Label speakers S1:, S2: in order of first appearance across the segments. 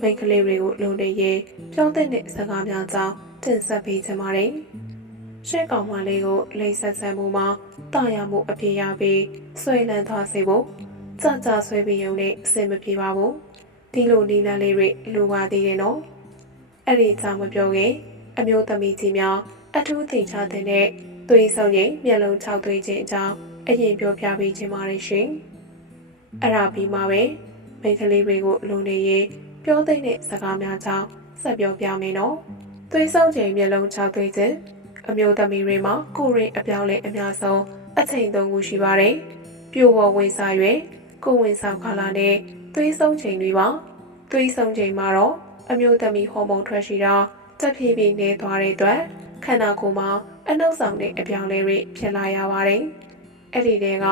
S1: မိန်းကလေးတွေကိုလုံနေရေးပြောတဲ့တဲ့စကားများကြောင်းတင်ဆက်ပေးချင်ပါတယ်။ရှေ့ကောင်မလေးကိုလိမ့်ဆက်ဆံမှုမှာတာယာမှုအပြေရပြီးဆွေးလန်းသွားစေဖို့ကြကြဆွဲပြီးရုံနဲ့အဆင်မပြေပါဘူး။ဒီလိုနီလန်းလေးတွေလိုပါသေးတယ်နော်။အဲ့ဒီကြောင့်မပြောခင်အမျိုးသမီးကြီးများအထူးသိချတဲ့နဲ့သွေးဆုံရင်မျက်လုံး၆သွေးခြင်းအကြောင်းအရင်ပြောပြပေးခြင်းပါတယ်ရှင်။အဲ့ဒါပြီးမှပဲမိန်းကလေးတွေကိုလုံနေရေး ပြောသိတဲ့စကားများကြောင့်ဆက်ပြောပြမယ်နော်။သွေးဆောင်ချိန်မျက်လုံး6သွေးခြင်းအမျိုးသမီးတွေမှာကိုယ်ရင်အပြောင်းလဲအများဆုံးအချိန်သုံးခုရှိပါတယ်။ပြိုဝဝင်စား၍ကိုယ်ဝင်စားခါလာနဲ့သွေးဆောင်ချိန်တွေပါ။သွေးဆောင်ချိန်မှာတော့အမျိုးသမီးဟော်မုန်းထွက်ရှိတာတက်ဖြည်းဖြည်းနေသွားတဲ့အတွက်ခန္ဓာကိုယ်မှာအနှုတ်ဆောင်တဲ့အပြောင်းလဲတွေဖြစ်လာရပါတယ်။အဲ့ဒီတဲက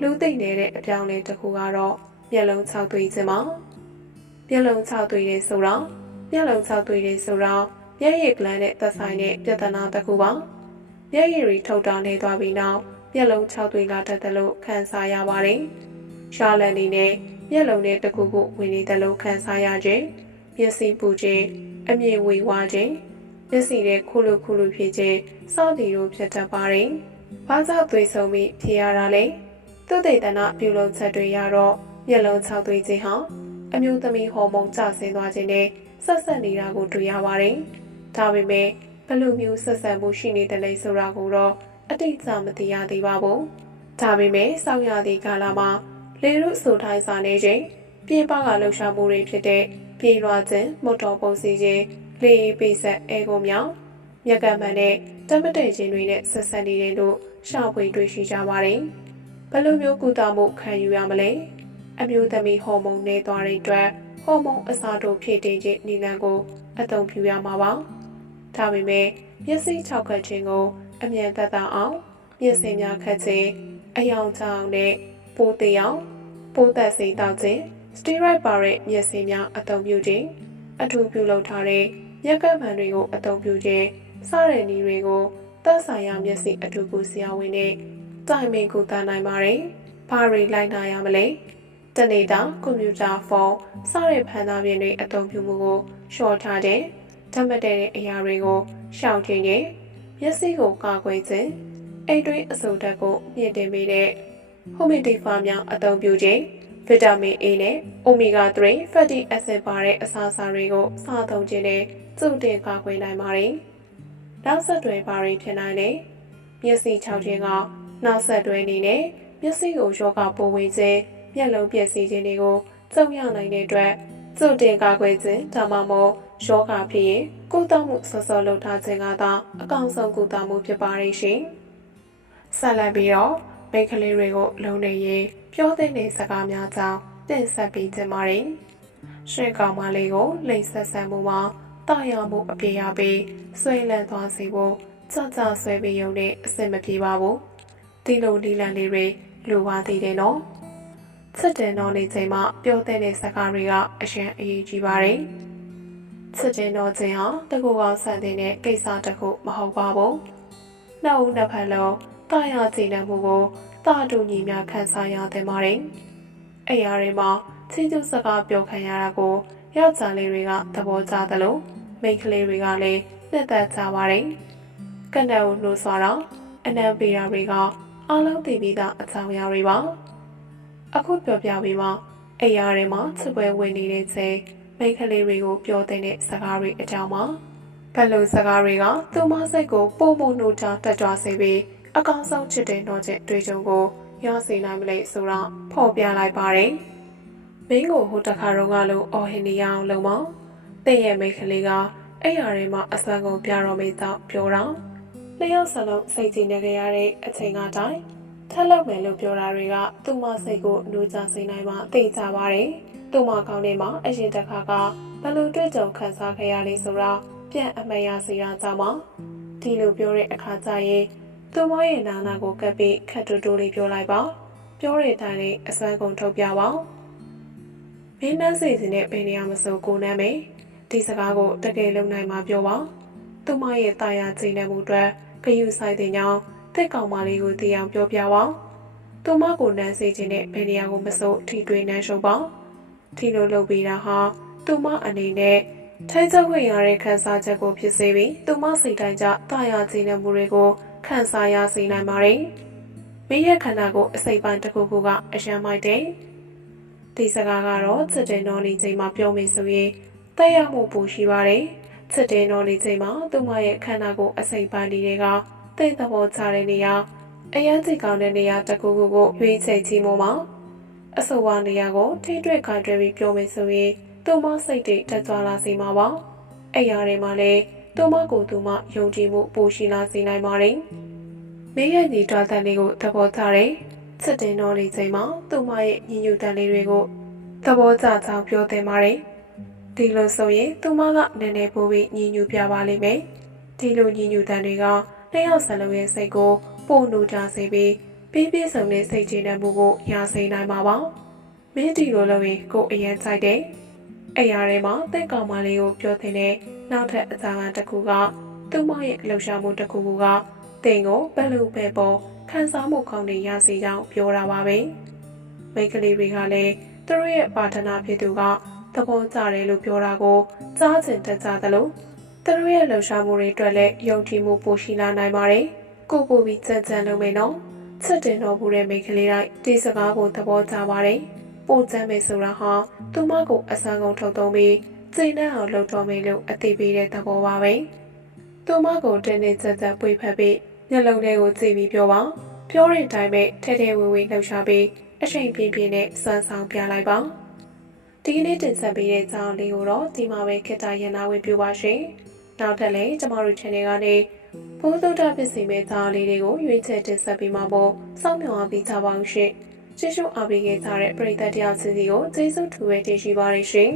S1: လူသိမ့်နေတဲ့အပြောင်းလဲတစ်ခုကတော့မျက်လုံး၆သွေးခြင်းမှာ မျက်လုံး၆သွေးတွေဆိုတော့မျက်လုံး၆သွေးတွေဆိုတော့မျက်ရည်ကလန်းနဲ့သက်ဆိုင်တဲ့ပြဿနာတစ်ခုပါမျက်ရည်တွေထုတ်တာနေသွားပြီးနောက်မျက်လုံး၆သွေးလာတတ်တယ်လို့ခံစားရပါတယ်ရှာလန်နေနဲ့မျက်လုံးနဲ့တစ်ခုခုဝင်နေတယ်လို့ခံစားရခြင်းမျက်စိပူခြင်းအမြင်ဝေဝါခြင်းမျက်စိနဲ့ခုလူခုလူဖြစ်ခြင်းစောင့်တည်လို့ဖြစ်တတ်ပါတယ်ဘာကြောင့်သွေးဆုံးပြီးဖြစ်ရတာလဲသူတေသနာပြုလုပ်ချက်တွေရတော့မျက်လုံး၆သွေးခြင်းဟာ အမျိုးသမီးဟော်မုန်းကျဆင်းသွားခြင်းနဲ့ဆက်ဆက်နေတာကိုတွေ့ရပါတယ်။ဒါပေမဲ့ဘယ်လိုမျိုးဆက်ဆံမှုရှိနေတယ်လဲဆိုတာကိုတော့အတိအကျမသိရသေးပါဘူး။ဒါပေမဲ့စောင့်ရသည့်ကာလမှာလေရုဆိုထိုင်းစာနေခြင်းပြင်ပကလှုပ်ရှားမှုတွေဖြစ်တဲ့ပြေးလွှားခြင်းမော်တော်ပုံစီခြင်းလေအေးပိဆက်အဲကုန်မြောင်မြက်ကမှန်နဲ့တမတဲ့ခြင်းတွေနဲ့ဆက်ဆက်နေတယ်လို့ရှာဖွေတွေ့ရှိကြပါတယ်။ဘယ်လိုမျိုးကုသမှုခံယူရမလဲ။ အမျိုးသမီးဟော်မုန်းနေသွားတဲ့အတွက်ဟော်မုန်းအစားထိုးဖြည့်တင်းခြင်းနည်းလမ်းကိုအသုံးပြုရမှာပါ။ဒါပေမဲ့မျက်စိခြောက်ခတ်ခြင်းကို အမြန်သက်သာအောင်မျက်စိများခတ်ခြင်းအယောင်ချောင်းနဲ့ပိုးတယောင်ပိုးသက်စိတောက်ခြင်းစတီရိုက်ပါတဲ့မျက်စိများအသုံးပြုခြင်းအထူးပြုလုပ်ထားတဲ့မျက်ကပ်မှန်တွေကိုအသုံးပြုခြင်းစတဲ့နည်းတွေကိုသက်ဆိုင်ရာမျက်စိအထူးကုဆရာဝန်နဲ့တိုင်ပင်ကုသနိုင်ပါတယ်။ဘာတွေလိုက်နာရမလဲ။ တနေတာကွန်ပျူတာဖုန်းစတဲ့ဖန်သားပြင်တွေအသုံးပြုမှုကိုရှော့ထားတဲ့ဓာတ်မတည့်တဲ့အရာတွေကိုရှောင်ခြင်းနဲ့မျက်စိကိုကာကွယ်ခြင်းအိတ်တွင်းအဆုတ်ဓာတ်ကိုမြင့်တင်ပေးတဲ့ဟိုမီတီဖာများအသုံးပြုခြင်းဗီတာမင် A နဲ့ Omega 3 fatty acid ပါတဲ့အစာအစာတွေကိုစားသုံးခြင်းနဲ့စုတင်ကာကွယ်နိုင်ပါတယ်။နောက်ဆက်တွဲပါတွေဖြစ်နိုင်တယ်။မျက်စိခြောက်ခြင်းကနောက်ဆက်တွဲအနေနဲ့မျက်စိကိုရောဂါပိုးဝင်ခြင်း မျက်လုံးပြည့်စည်ခြင်းတွေကိုကြုံရနိုင်တဲ့အတွက်စုတင်ကာကွယ်ခြင်းဒါမှမဟုတ်ယောဂဖြစ်ရင်ကုသမှုဆော့ဆော့လုပ်ထားခြင်းကသာအကောင်းဆုံးကုသမှုဖြစ်ပါရဲ့ရှင်။ဆက်လက်ပြီးတော့မိန်းကလေးတွေကိုလုံနေရေးပြောတဲ့နေစကားများကြောင့်တင်ဆက်ပေးခြင်းပါတယ်။ရှေ့ကောင်မလေးကိုလိမ့်ဆက်ဆံမှုမှာတာယာမှုအပြေရပြီးဆွေးလန်းသွားစေဖို့ကြကြဆွဲပြီးရုံနဲ့အဆင်မပြေပါဘူး။ဒီလိုဒီလန်လေးတွေလိုပါသေးတယ်နော်။ စစ်တင်တော်နေချိန်မှာပြောတဲ့တဲ့စကားတွေကအရင်အရေးကြီးပါတယ်။စစ်တင်တော်ခြင်းဟာတကူကောင်ဆန်တဲ့ကိစ္စတစ်ခုမဟုတ်ပါဘူး။နှစ်ဦးနှစ်ဖက်လုံးတာယာကြည်နံမှုကိုတာတူညီများခံစားရတဲ့ပါတယ်။အဲ့ရတွေမှာချင်းကျူးစကားပြောခံရတာကိုယောက်ျားလေးတွေကသဘောကျသလိုမိန်းကလေးတွေကလည်းနှစ်သက်ကြပါတယ်။ကနအုပ်လို့ဆိုတော့အနံပေတာတွေကအားလုံးသိပြီးသားအကြောင်းအရာတွေပါ။ အခုပြောပြပေးမှာအိယာထဲမှာချစ်ပွဲဝင်နေတဲ့ချိန်မိန်းကလေးတွေကိုပြောတဲ့စကားတွေအကြောင်းပါဘယ်လိုစကားတွေကသူမစိတ်ကိုပုံမနှိုးချတက်ကြွစေပြီးအကောင်ဆုံးချစ်တဲ့တော့ချက်တွေ့ကြုံကိုရစေနိုင်မလဲဆိုတော့ဖော်ပြလိုက်ပါတယ်မင်းကိုဟိုတခါတော့ကလို့အော်ဟင်နေရအောင်လုပ်မတဲ့ရဲ့မိန်းကလေးကအိယာထဲမှာအစွမ်းကုန်ပြတော်မေးတော့ပြောတော့နှစ်ယောက်စလုံးစိတ်ကြည်နေကြရတဲ့အချိန်ကတိုင်း ထက်လောက်မယ်လို့ပြောတာတွေကသူ့မစိတ်ကိုနှိုးချစေနိုင်မှသိကြပါတယ်။သူ့မကောင်းနေမှာအရင်တစ်ခါကဘယ်လိုတွေ့ကြုံခံစားခဲ့ရလဲဆိုတော့ပြပြန်အမတ်ရစေတာကြောင့်ပါဒီလိုပြောတဲ့အခါကျရင်သူမရဲ့နာနာကိုကပ်ပြီးခတ်တူတူလေးပြောလိုက်ပါပြောတဲ့အတိုင်းလေးအစွမ်းကုန်ထုတ်ပြပါမင်းနှမ်းစိတ်စီနဲ့ဘယ်နေရာမစိုးကိုနမ်းမယ်ဒီစကားကိုတကယ်လုံနိုင်မှာပြောပါသူမရဲ့တာယာကျင်းနေမှုအတွက်ဂယုဆိုင်တဲ့ညောင်း တက်ကောင်မလေးကိုသိအောင်ပြောပြပါသူမကိုနမ်းစေခြင်းနဲ့ဘယ်နေရာကိုမစိုးထိတွေ့နှမ်းရှုပ်ပါဒီလိုလုပ်ပြီးတာဟာသူမအနေနဲ့ထိုင်းချက်ခွင့်ရတဲ့ခန်းစားချက်ကိုဖြစ်စေပြီးသူမစိတ်တိုင်းကြတာယာကျင်းနေမှုတွေကိုခံစားရစေနိုင်ပါတယ်မင်းရဲ့ခန္ဓာကိုယ်အစိပ်ပိုင်းတစ်ခုခုကအယံမိုက်တယ်ဒီစကားကတော့စစ်တဲ့နော်နေချိန်မှာပြောမယ်ဆိုရင်တက်ရမှုပူရှိပါတယ်စစ်တဲ့နော်နေချိန်မှာသူမရဲ့ခန္ဓာကိုယ်အစိပ်ပိုင်းတွေက တဲ့သဘောချတဲ့နေရာအရန်စိတ်ကောင်းတဲ့နေရာတစ်ခုခုကိုရွေးချယ်ခြင်းမို့မှာအဆိုပါနေရာကိုထိတွေ့ခိုင်တွယ်ပြီးပြောမယ်ဆိုရင်သူမစိတ်တွေတက်ကြွလာစေမှာပါအဲ့ရတွေမှာလည်းသူမကိုသူမယုံကြည်မှုပိုရှိလာစေနိုင်ပါတယ်မင်းရဲ့ညီတော်တန်လေးကိုသဘောကျတယ်စစ်တင်တော်လေးချိန်မှာသူမရဲ့ညီညွတ်တန်လေးတွေကိုသဘောကျကြောင်းပြောသင်ပါတယ်ဒီလိုဆိုရင်သူမကနည်းနည်းပိုပြီးညီညွတ်ပြပါလိမ့်မယ်ဒီလိုညီညွတ်တန်တွေက နှစ်ယောက်စလုံးရဲ့စိတ်ကိုပို့လို့ကြစေပြီးပြည့်ပြည့်စုံတဲ့စိတ်ချတဲ့မှုကိုရစေနိုင်မှာပါမင်းဒီလိုလုပ်ရင်ကိုယ်အရင်ကြိုက်တယ်အဲ့ရထဲမှာတဲ့ကောင်မလေးကိုပြောတဲ့နောက်ထပ်အစားအတစ်ခုကသူမရဲ့လှူရှာမှုတစ်ခုကတင်ကိုဘယ်လိုပဲပေါ်ခန်းစားမှုကောင်းတွေရစေကြောင်းပြောတာပါပဲမိတ်ကလေးတွေကလည်းသူတို့ရဲ့ပါထနာဖြစ်သူကသဘောကျတယ်လို့ပြောတာကိုကြားကျင်တတ်ကြသလို သူတို့ရဲ့လှူရှာမှုတွေအတွက်လည်းယုံကြည်မှုပိုရှိလာနိုင်ပါတယ်ကိုကိုပြီးကြံကြံလုပ်မယ်နော်ချက်တင်တော်မူတဲ့မိတ်ကလေးတိုင်းဒီစကားကိုသဘောကျပါတယ်ပို့ချမ်းမယ်ဆိုတာဟာသူမကိုအဆန်းကုန်ထုတ်သုံးပြီးစိတ်နဲ့အောင်လှုပ်တော်မယ်လို့အသိပေးတဲ့သဘောပါပဲသူမကိုတင်းနေကြကြပွေဖက်ပြီးညလုံးလေးကိုကြည့်ပြီးပြောပါပြောတဲ့အတိုင်းပဲထဲထဲဝေဝေလှုပ်ရှားပြီးအချိန်ပြင်းပြင်းနဲ့စွမ်းဆောင်ပြလိုက်ပါဒီကနေ့တင်ဆက်ပေးတဲ့ကြောင်းလေးကိုတော့ဒီမှာပဲခေတ္တရန်နာဝင်ပြပါရှင် နောက်ထပ်လည်းကျမတို့ channel ကနေဘိုးသုဒ္ဓပစ္စည်းမဲ့သားလေးတွေကိုရွေးချယ်တင်ဆက်ပေးမှာပေါ့စောင့်မျှော်အားပေးကြပါအောင်ရှင်ကျေးဇူးအားပေးခဲ့ကြတဲ့ပရိသတ်တယောက်စီစီကိုကျေးဇူးထူးပဲတင်ရှိပါရရှင်